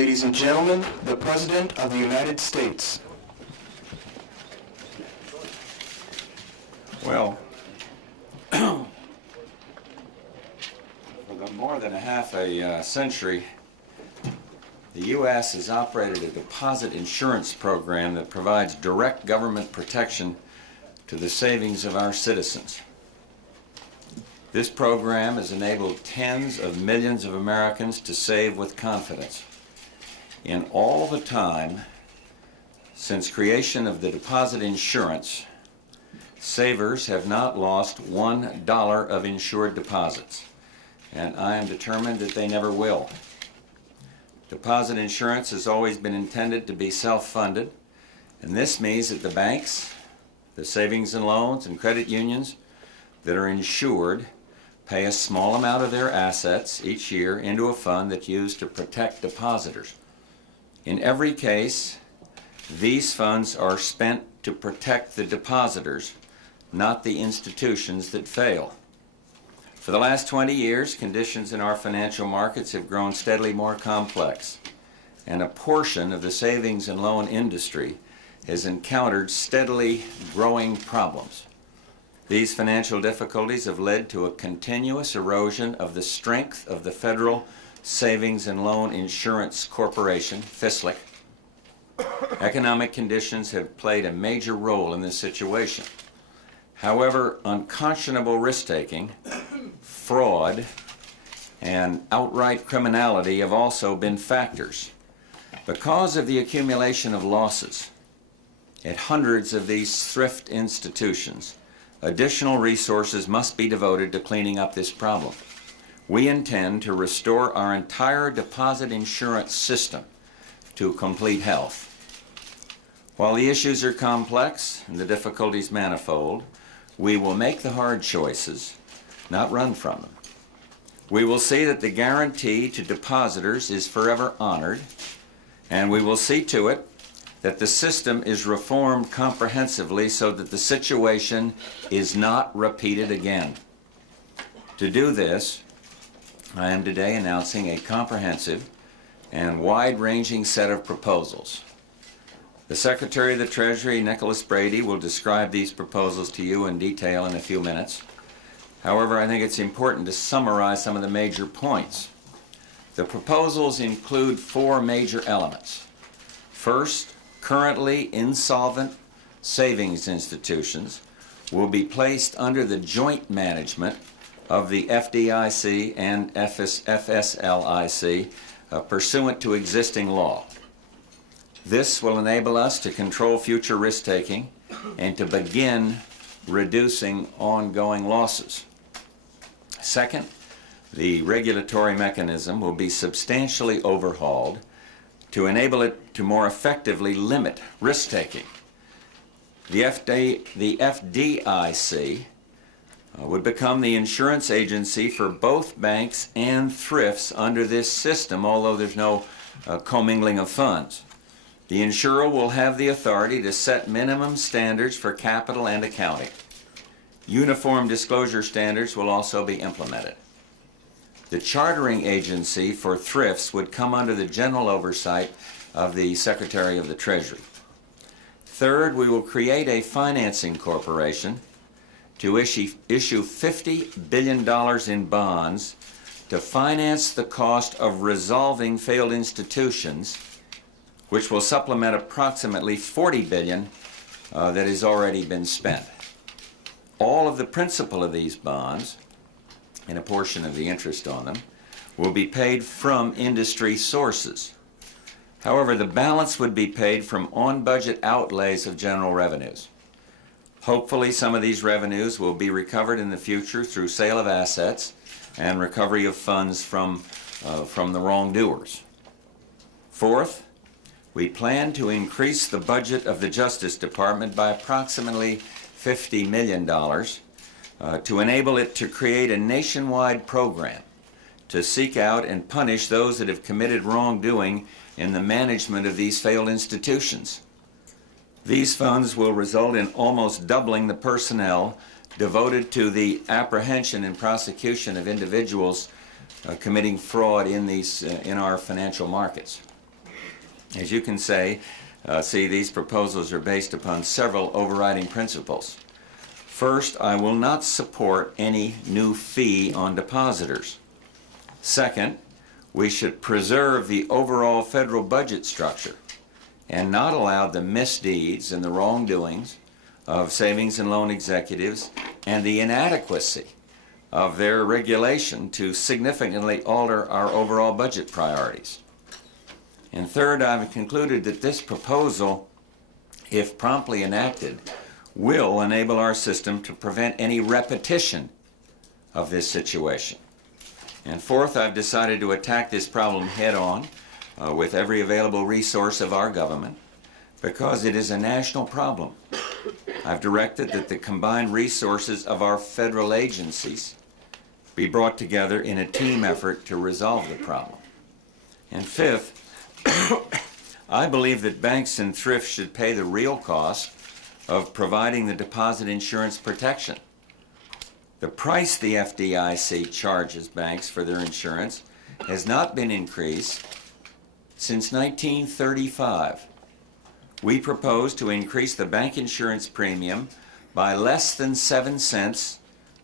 Ladies and gentlemen, the President of the United States. Well, for more than half a century, the U.S. has operated a deposit insurance program that provides direct government protection to the savings of our citizens. This program has enabled tens of millions of Americans to save with confidence. In all the time since creation of the deposit insurance, savers have not lost $1 of insured deposits, and I am determined that they never will. Deposit insurance has always been intended to be self-funded, and this means that the banks, the savings and loans, and credit unions that are insured pay a small amount of their assets each year into a fund that's used to protect depositors. In every case, these funds are spent to protect the depositors, not the institutions that fail. For the last 20 years, conditions in our financial markets have grown steadily more complex, and a portion of the savings and loan industry has encountered steadily growing problems. These financial difficulties have led to a continuous erosion of the strength of the Federal Savings and Loan Insurance Corporation, FSLIC. Economic conditions have played a major role in this situation. However, unconscionable risk-taking, fraud, and outright criminality have also been factors. Because of the accumulation of losses at hundreds of these thrift institutions, additional resources must be devoted to cleaning up this problem. We intend to restore our entire deposit insurance system to complete health. While the issues are complex and the difficulties manifold, we will make the hard choices, not run from them. We will see that the guarantee to depositors is forever honored, and we will see to it that the system is reformed comprehensively so that the situation is not repeated again. To do this, I am today announcing a comprehensive and wide-ranging set of proposals. The Secretary of the Treasury, Nicholas Brady, will describe these proposals to you in detail in a few minutes. However, I think it's important to summarize some of the major points. The proposals include four major elements. First, currently insolvent savings institutions will be placed under the joint management of the FDIC and FSLIC pursuant to existing law. This will enable us to control future risk-taking and to begin reducing ongoing losses. Second, the regulatory mechanism will be substantially overhauled to enable it to more effectively limit risk-taking. The FDIC would become the insurance agency for both banks and thrifts under this system, although there's no commingling of funds. The insurer will have the authority to set minimum standards for capital and accounting. Uniform disclosure standards will also be implemented. The chartering agency for thrifts would come under the general oversight of the Secretary of the Treasury. Third, we will create a financing corporation to issue $50 billion in bonds to finance the cost of resolving failed institutions, which will supplement approximately $40 billion that has already been spent. All of the principal of these bonds, and a portion of the interest on them, will be paid from industry sources. However, the balance would be paid from on-budget outlays of general revenues. Hopefully, some of these revenues will be recovered in the future through sale of assets and recovery of funds from the wrongdoers. Fourth, we plan to increase the budget of the Justice Department by approximately $50 million to enable it to create a nationwide program to seek out and punish those that have committed wrongdoing in the management of these failed institutions. These funds will result in almost doubling the personnel devoted to the apprehension and prosecution of individuals committing fraud in our financial markets. As you can see, these proposals are based upon several overriding principles. First, I will not support any new fee on depositors. Second, we should preserve the overall federal budget structure and not allow the misdeeds and the wrongdoings of savings and loan executives and the inadequacy of their regulation to significantly alter our overall budget priorities. And third, I've concluded that this proposal, if promptly enacted, will enable our system to prevent any repetition of this situation. And fourth, I've decided to attack this problem head-on with every available resource of our government because it is a national problem. I've directed that the combined resources of our federal agencies be brought together in a team effort to resolve the problem. And fifth, I believe that banks and thrifts should pay the real cost of providing the deposit insurance protection. The price the FDIC charges banks for their insurance has not been increased since 1935. We propose to increase the bank insurance premium by less than 7 cents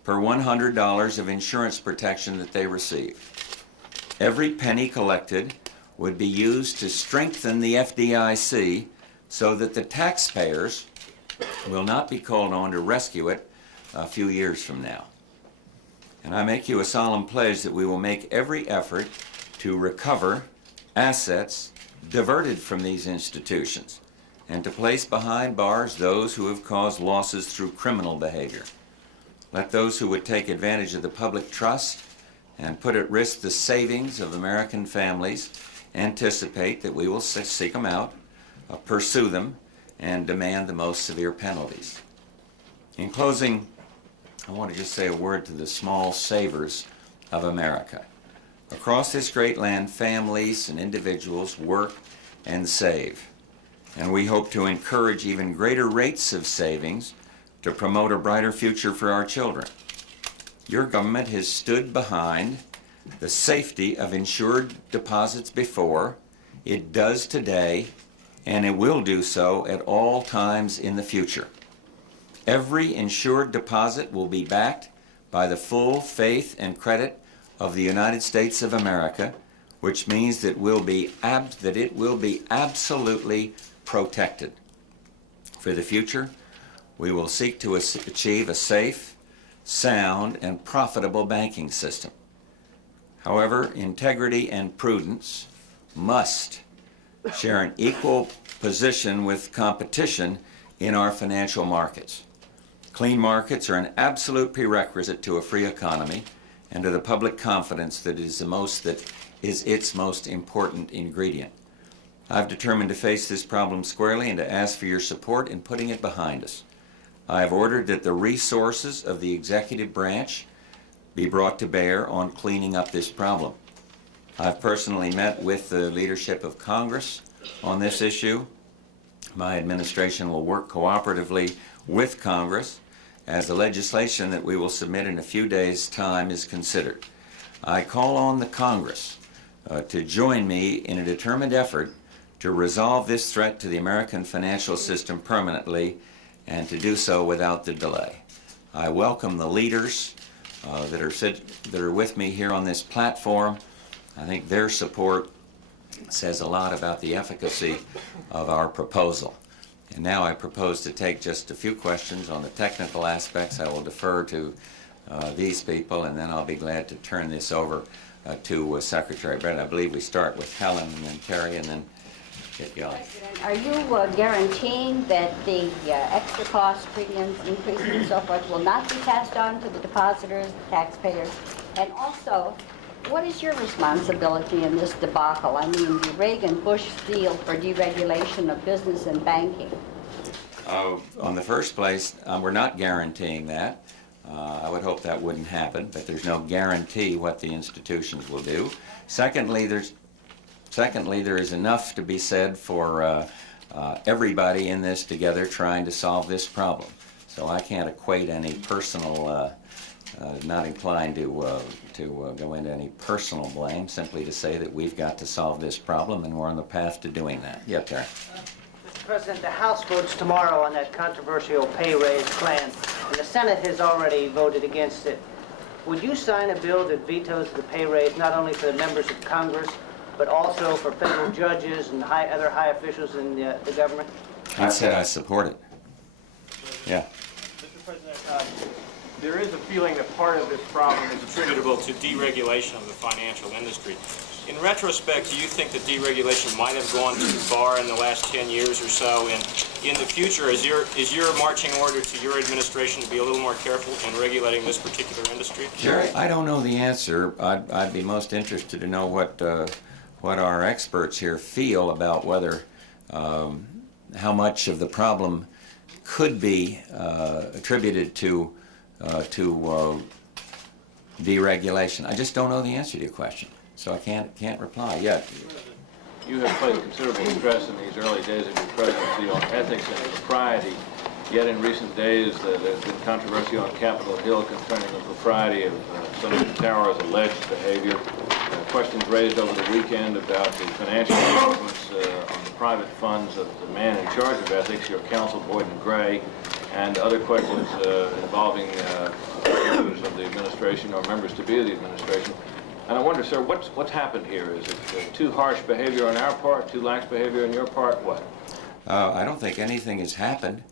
per $100 of insurance protection that they receive. Every penny collected would be used to strengthen the FDIC so that the taxpayers will not be called on to rescue it a few years from now. And I make you a solemn pledge that we will make every effort to recover assets diverted from these institutions and to place behind bars those who have caused losses through criminal behavior. Let those who would take advantage of the public trust and put at risk the savings of American families anticipate that we will seek them out, pursue them, and demand the most severe penalties. In closing, I want to just say a word to the small savers of America. Across this great land, families and individuals work and save, and we hope to encourage even greater rates of savings to promote a brighter future for our children. Your government has stood behind the safety of insured deposits before, it does today, and it will do so at all times in the future. Every insured deposit will be backed by the full faith and credit of the United States of America, which means that it will be absolutely protected. For the future, we will seek to achieve a safe, sound, and profitable banking system. However, integrity and prudence must share an equal position with competition in our financial markets. Clean markets are an absolute prerequisite to a free economy and to the public confidence that is its most important ingredient. I've determined to face this problem squarely and to ask for your support in putting it behind us. I have ordered that the resources of the executive branch be brought to bear on cleaning up this problem. I've personally met with the leadership of Congress on this issue. My administration will work cooperatively with Congress as the legislation that we will submit in a few days' time is considered. I call on the Congress to join me in a determined effort to resolve this threat to the American financial system permanently and to do so without the delay. I welcome the leaders that are with me here on this platform. I think their support says a lot about the efficacy of our proposal. And now I propose to take just a few questions on the technical aspects. I will defer to these people, and then I'll be glad to turn this over to Secretary Brett. I believe we start with Helen and then Terry and then get going. Are you guaranteeing that the extra cost, premiums, increases and so forth will not be passed on to the depositors, the taxpayers? And also, what is your responsibility in this debacle? I mean, the Reagan-Bush deal for deregulation of business and banking. On the first place, we're not guaranteeing that. I would hope that wouldn't happen, but there's no guarantee what the institutions will do. Secondly, there is enough to be said for everybody in this together trying to solve this problem. So I can't equate any personal not inclined to go into any personal blame, simply to say that we've got to solve this problem, and we're on the path to doing that. Yep, there. Mr. President, the House votes tomorrow on that controversial pay raise plan, and the Senate has already voted against it. Would you sign a bill that vetoes the pay raise not only for the members of Congress, but also for federal judges and other high officials in the government? I said I support it. Yeah. Mr. President, there is a feeling that part of this problem is attributable to deregulation of the financial industry. In retrospect, do you think that deregulation might have gone too far in the last 10 years or so? And in the future, is your marching order to your administration to be a little more careful in regulating this particular industry? Jerry, I don't know the answer. I'd be most interested to know what our experts here feel about whether how much of the problem could be attributed to deregulation. I just don't know the answer to your question, so I can't reply yet. You have placed considerable stress in these early days of your presidency on ethics and propriety, yet in recent days there's been controversy on Capitol Hill concerning the propriety of Senator Tower's alleged behavior. Questions raised over the weekend about the financial arrangements on the private funds of the man in charge of ethics, your counsel, Boyden Gray, and other questions involving members of the administration or members-to-be of the administration. And I wonder, sir, what's happened here? Is it too harsh behavior on our part, too lax behavior on your part? What? I don't think anything has happened.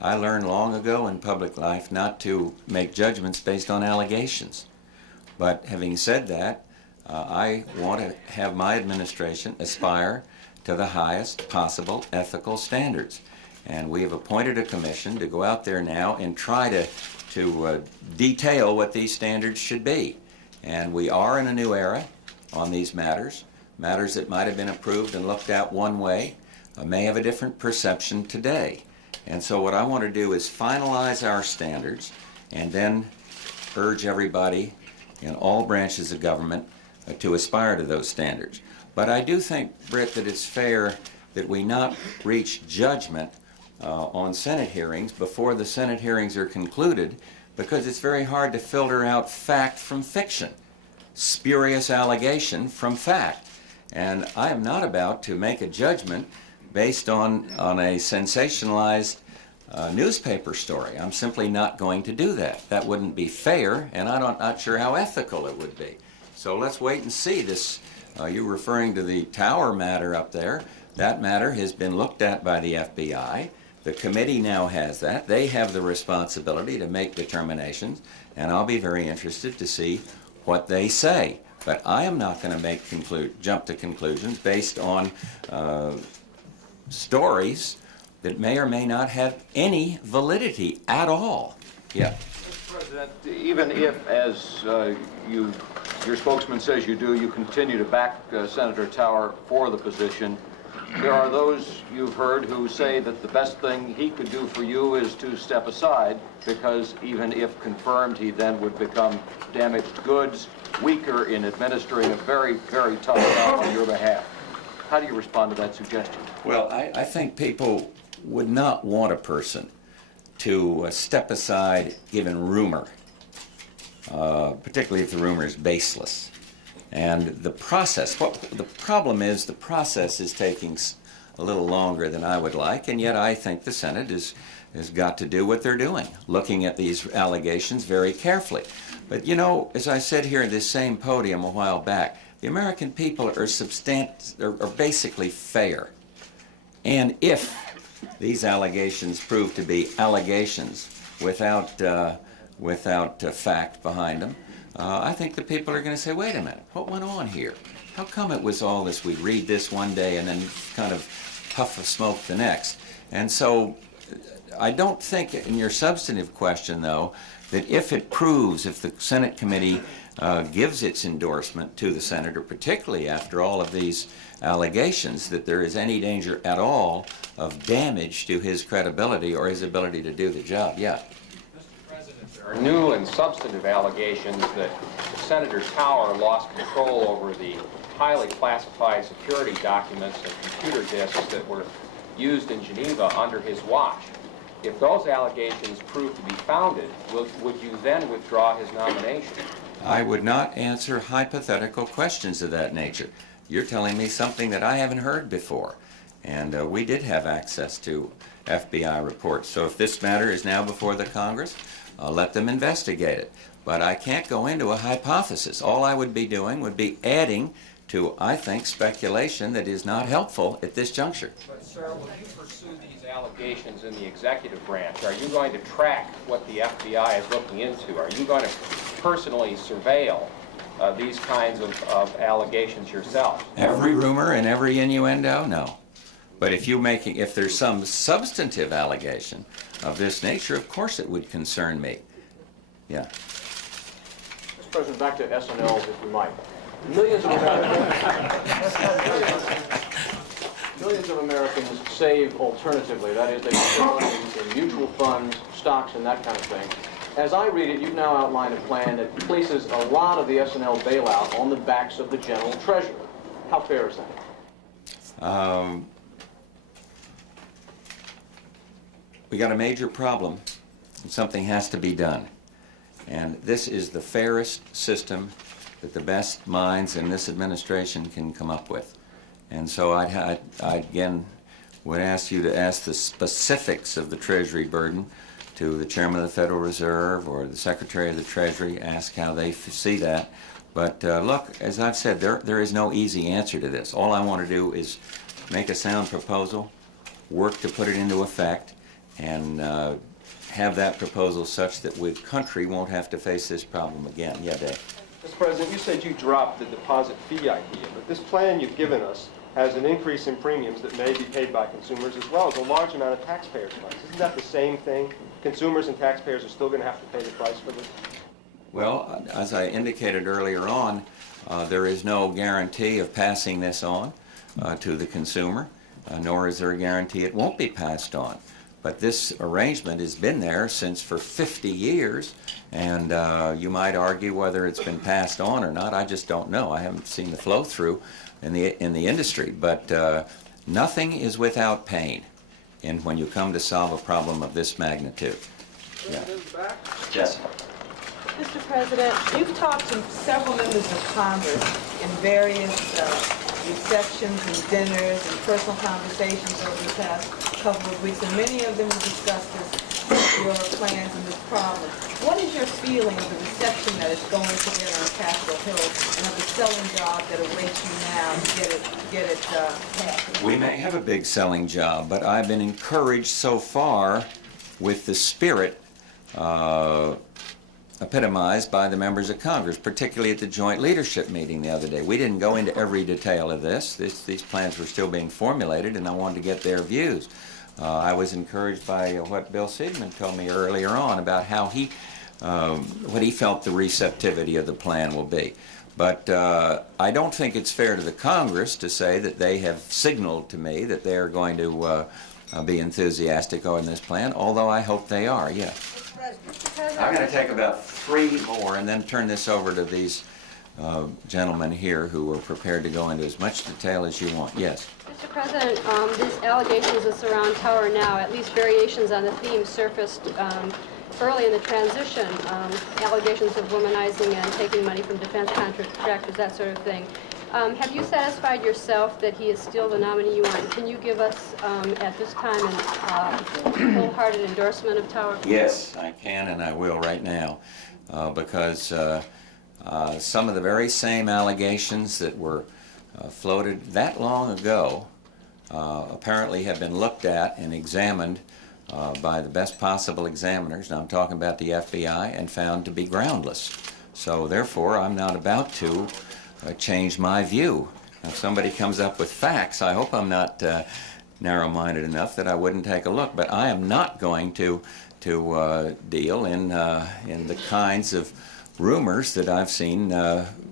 I learned long ago in public life not to make judgments based on allegations. But having said that, I want to have my administration aspire to the highest possible ethical standards. And we have appointed a commission to go out there now and try to detail what these standards should be. And we are in a new era on these matters. Matters that might have been approved and looked at one way may have a different perception today. And so what I want to do is finalize our standards and then urge everybody in all branches of government to aspire to those standards. But I do think, Britt, that it's fair that we not reach judgment on Senate hearings before the Senate hearings are concluded, because it's very hard to filter out fact from fiction, spurious allegation from fact. And I am not about to make a judgment based on a sensationalized newspaper story. I'm simply not going to do that. That wouldn't be fair, and I'm not sure how ethical it would be. So let's wait and see. This, you're referring to the Tower matter up there. That matter has been looked at by the FBI. The committee now has that. They have the responsibility to make determinations, and I'll be very interested to see what they say. But I am not going to jump to conclusions based on stories that may or may not have any validity at all. Yeah. Mr. President, even if, as your spokesman says you do, you continue to back Senator Tower for the position, there are those you've heard who say that the best thing he could do for you is to step aside, because even if confirmed, he then would become damaged goods, weaker in administering a very, very tough job on your behalf. How do you respond to that suggestion? Well, I think people would not want a person to step aside given rumor, particularly if the rumor is baseless. And the process, the problem is the process is taking a little longer than I would like, and yet I think the Senate has got to do what they're doing, looking at these allegations very carefully. But you know, as I said here at this same podium a while back, the American people are basically fair. And if these allegations prove to be allegations without fact behind them, I think the people are going to say, wait a minute, what went on here? How come it was all this, we read this one day and then kind of puff of smoke the next? And so I don't think in your substantive question, though, that if the Senate committee gives its endorsement to the senator, particularly after all of these allegations, that there is any danger at all of damage to his credibility or his ability to do the job. Yeah. There are new and substantive allegations that Senator Tower lost control over the highly classified security documents and computer disks that were used in Geneva under his watch. If those allegations prove to be founded, would you then withdraw his nomination? I would not answer hypothetical questions of that nature. You're telling me something that I haven't heard before. And we did have access to FBI reports. So if this matter is now before the Congress, let them investigate it. But I can't go into a hypothesis. All I would be doing would be adding to, I think, speculation that is not helpful at this juncture. But, sir, will you pursue these allegations in the executive branch? Are you going to track what the FBI is looking into? Are you going to personally surveil these kinds of allegations yourself? Every rumor and every innuendo? No. But if there's some substantive allegation of this nature, of course it would concern me. Yeah. Mr. President, back to S&Ls, if we might. Millions of Americans save alternatively. That is, they put money in mutual funds, stocks, and that kind of thing. As I read it, you've now outlined a plan that places a lot of the S&L bailout on the backs of the general treasurer. How fair is that? We got a major problem, and something has to be done. And this is the fairest system that the best minds in this administration can come up with. And so I again would ask you to ask the specifics of the Treasury burden to the Chairman of the Federal Reserve or the Secretary of the Treasury, ask how they see that. But look, as I've said, there is no easy answer to this. All I want to do is make a sound proposal, work to put it into effect, and have that proposal such that the country won't have to face this problem again. Yeah, Dave. Mr. President, you said you dropped the deposit fee idea, but this plan you've given us has an increase in premiums that may be paid by consumers as well as a large amount of taxpayers' funds. Isn't that the same thing? Consumers and taxpayers are still going to have to pay the price for this? Well, as I indicated earlier on, there is no guarantee of passing this on to the consumer, nor is there a guarantee it won't be passed on. But this arrangement has been there since for 50 years, and you might argue whether it's been passed on or not. I just don't know. I haven't seen the flow through in the industry. But nothing is without pain when you come to solve a problem of this magnitude. Yeah. Yes. Mr. President, you've talked to several members of Congress in various receptions and dinners and personal conversations over the past couple of weeks, and many of them have discussed your plans and this problem. What is your feeling of the reception that is going to get on Capitol Hill and of the selling job that awaits you now to get it passed? We may have a big selling job, but I've been encouraged so far with the spirit epitomized by the members of Congress, particularly at the joint leadership meeting the other day. We didn't go into every detail of this. These plans were still being formulated, and I wanted to get their views. I was encouraged by what Bill Siegman told me earlier on about how what he felt the receptivity of the plan will be. But I don't think it's fair to the Congress to say that they have signaled to me that they are going to be enthusiastic on this plan, although I hope they are, yeah. I'm going to take about 3 more and then turn this over to these gentlemen here who are prepared to go into as much detail as you want. Yes. Mr. President, these allegations that surround Tower now, at least variations on the theme, surfaced early in the transition. Allegations of womanizing and taking money from defense contractors, that sort of thing. Have you satisfied yourself that he is still the nominee you want? Can you give us, at this time, a wholehearted endorsement of Tower? Yes, I can and I will right now, because some of the very same allegations that were floated that long ago apparently have been looked at and examined by the best possible examiners, and I'm talking about the FBI, and found to be groundless. So therefore, I'm not about to change my view. If somebody comes up with facts, I hope I'm not narrow-minded enough that I wouldn't take a look. But I am not going to deal in the kinds of rumors that I've seen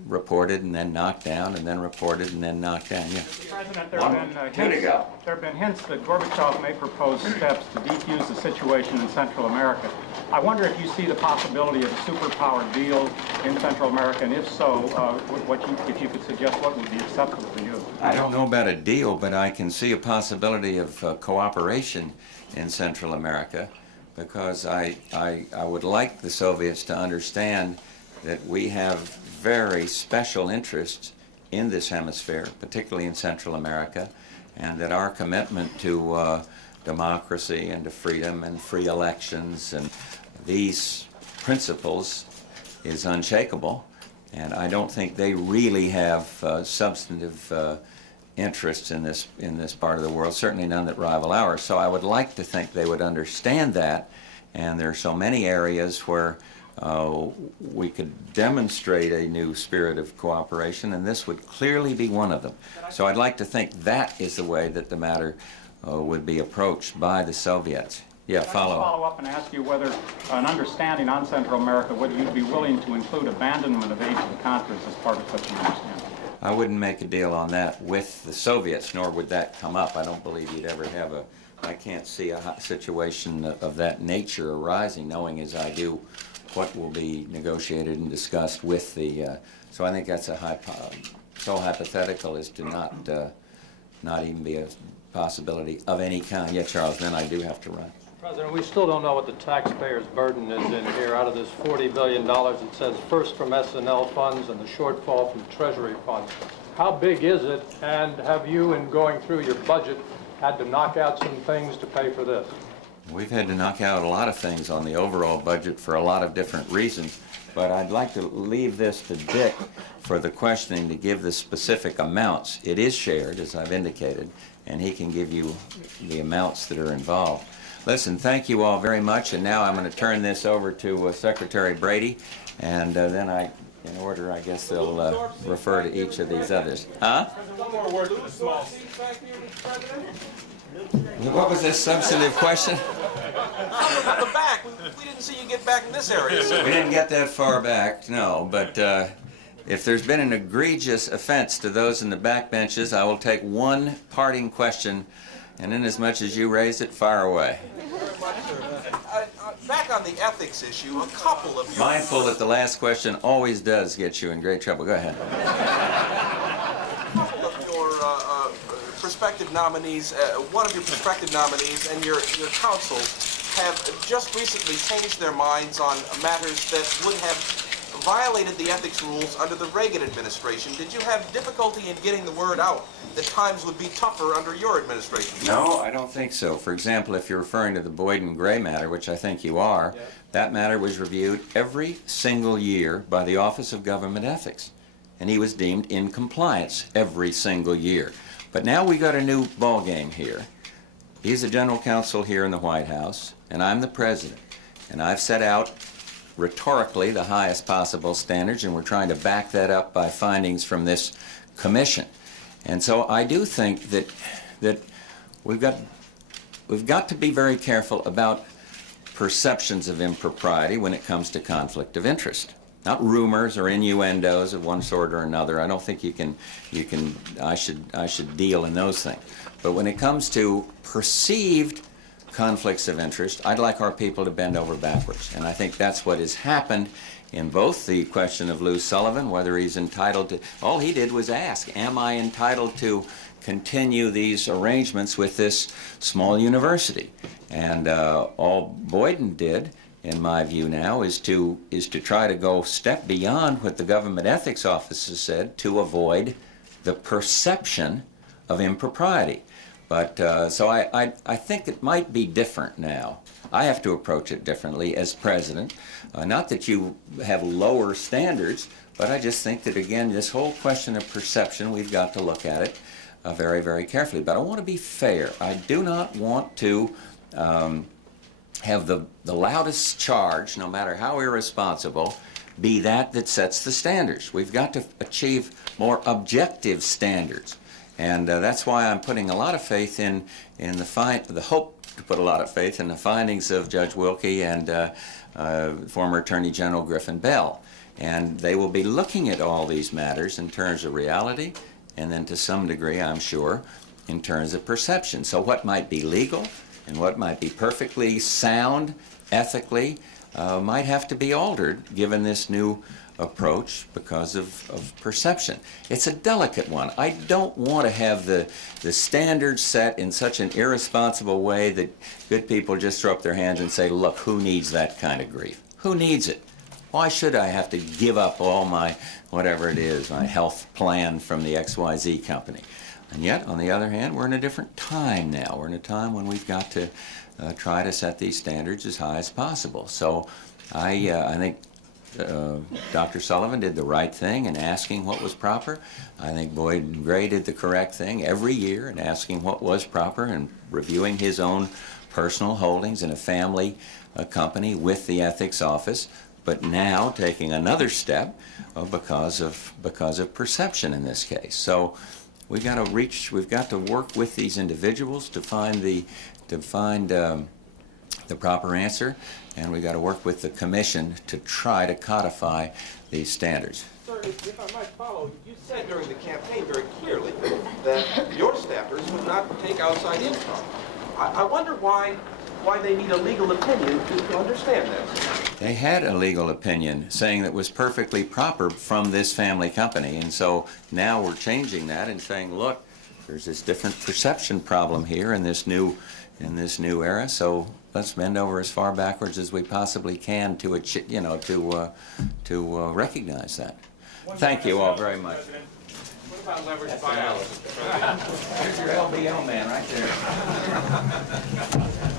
reported and then knocked down, and then reported and then knocked down. Yeah. Mr. President, there have been hints that Gorbachev may propose steps to defuse the situation in Central America. I wonder if you see the possibility of a superpower deal in Central America, and if so, if you could suggest what would be acceptable to you. I don't know about a deal, but I can see a possibility of cooperation in Central America. because I would like the Soviets to understand that we have very special interests in this hemisphere, particularly in Central America, and that our commitment to democracy and to freedom and free elections and these principles is unshakable. And I don't think they really have substantive interests in this part of the world, certainly none that rival ours. So I would like to think they would understand that, and there are so many areas where we could demonstrate a new spirit of cooperation, and this would clearly be one of them. So I'd like to think that is the way that the matter would be approached by the Soviets. Yeah, follow. Follow up and ask you whether an understanding on Central America, would you be willing to include abandonment of aid to the Contras as part of such an understanding? I wouldn't make a deal on that with the Soviets, nor would that come up. I don't believe you'd ever have I can't see a situation of that nature arising, knowing as I do what will be negotiated and discussed with the, so I think that's so hypothetical as to not even be a possibility of any kind. Yeah, Charles, then I do have to run. President, we still don't know what the taxpayers' burden is in here. Out of this $40 billion, it says first from S&L funds and the shortfall from Treasury funds. How big is it, and have you, in going through your budget, had to knock out some things to pay for this? We've had to knock out a lot of things on the overall budget for a lot of different reasons, but I'd like to leave this to Dick for the questioning to give the specific amounts. It is shared, as I've indicated, and he can give you the amounts that are involved. Listen, thank you all very much, and now I'm going to turn this over to Secretary Brady, and then in order, I guess they'll refer to each of these others. Huh? One more word to the small seats back here, Mr. President. What was this substantive question? At the back. We didn't see you get back in this area. We didn't get that far back, no, but if there's been an egregious offense to those in the back benches, I will take one parting question, and inasmuch as you raised it, fire away. Back on the ethics issue, a couple of your... Mindful that the last question always does get you in great trouble. Go ahead. A couple of your prospective nominees, one of your prospective nominees and your counsel have just recently changed their minds on matters that would have violated the ethics rules under the Reagan administration. Did you have difficulty in getting the word out that times would be tougher under your administration? No, I don't think so. For example, if you're referring to the Boyd and Gray matter, which I think you are, that matter was reviewed every single year by the Office of Government Ethics, and he was deemed in compliance every single year. But now we got a new ballgame here. He's the general counsel here in the White House, and I'm the president, and I've set out rhetorically the highest possible standards, and we're trying to back that up by findings from this commission. And so I do think that we've got to be very careful about perceptions of impropriety when it comes to conflict of interest. Not rumors or innuendos of one sort or another. I don't think I should deal in those things. But when it comes to perceived conflicts of interest, I'd like our people to bend over backwards. And I think that's what has happened in both the question of Lou Sullivan, whether he's entitled to, all he did was ask, am I entitled to continue these arrangements with this small university? And all Boyden did, in my view now, is to try to go a step beyond what the Government Ethics Office has said to avoid the perception of impropriety. But so I think it might be different now. I have to approach it differently as president. Not that you have lower standards, but I just think that, again, this whole question of perception, we've got to look at it very, very carefully. But I want to be fair. I do not want to have the loudest charge, no matter how irresponsible, be that sets the standards. We've got to achieve more objective standards. And that's why I'm putting a lot of faith in the hope to put a lot of faith in the findings of Judge Wilkie and former Attorney General Griffin Bell. And they will be looking at all these matters in terms of reality, and then to some degree, I'm sure, in terms of perception. So what might be legal and what might be perfectly sound ethically, might have to be altered given this new approach because of perception. It's a delicate one. I don't want to have the standards set in such an irresponsible way that good people just throw up their hands and say, look, who needs that kind of grief? Who needs it? Why should I have to give up all my, whatever it is, my health plan from the XYZ company? And yet, on the other hand, we're in a different time now. We're in a time when we've got to try to set these standards as high as possible. So I think Dr. Sullivan did the right thing in asking what was proper. I think Boyd and Gray did the correct thing every year in asking what was proper and reviewing his own personal holdings in a family company with the ethics office, but now taking another step because of perception in this case. So we've got to work with these individuals to find the proper answer, and we've got to work with the commission to try to codify these standards. Sir, if I might follow, you said during the campaign very clearly that your staffers would not take outside income. I wonder why they need a legal opinion to understand this. They had a legal opinion saying that was perfectly proper from this family company, and so now we're changing that and saying, look, there's this different perception problem here in this new era, so let's bend over as far backwards as we possibly can to recognize that. Thank you all very much. What about leveraged buyouts? Here's your LBO man right there.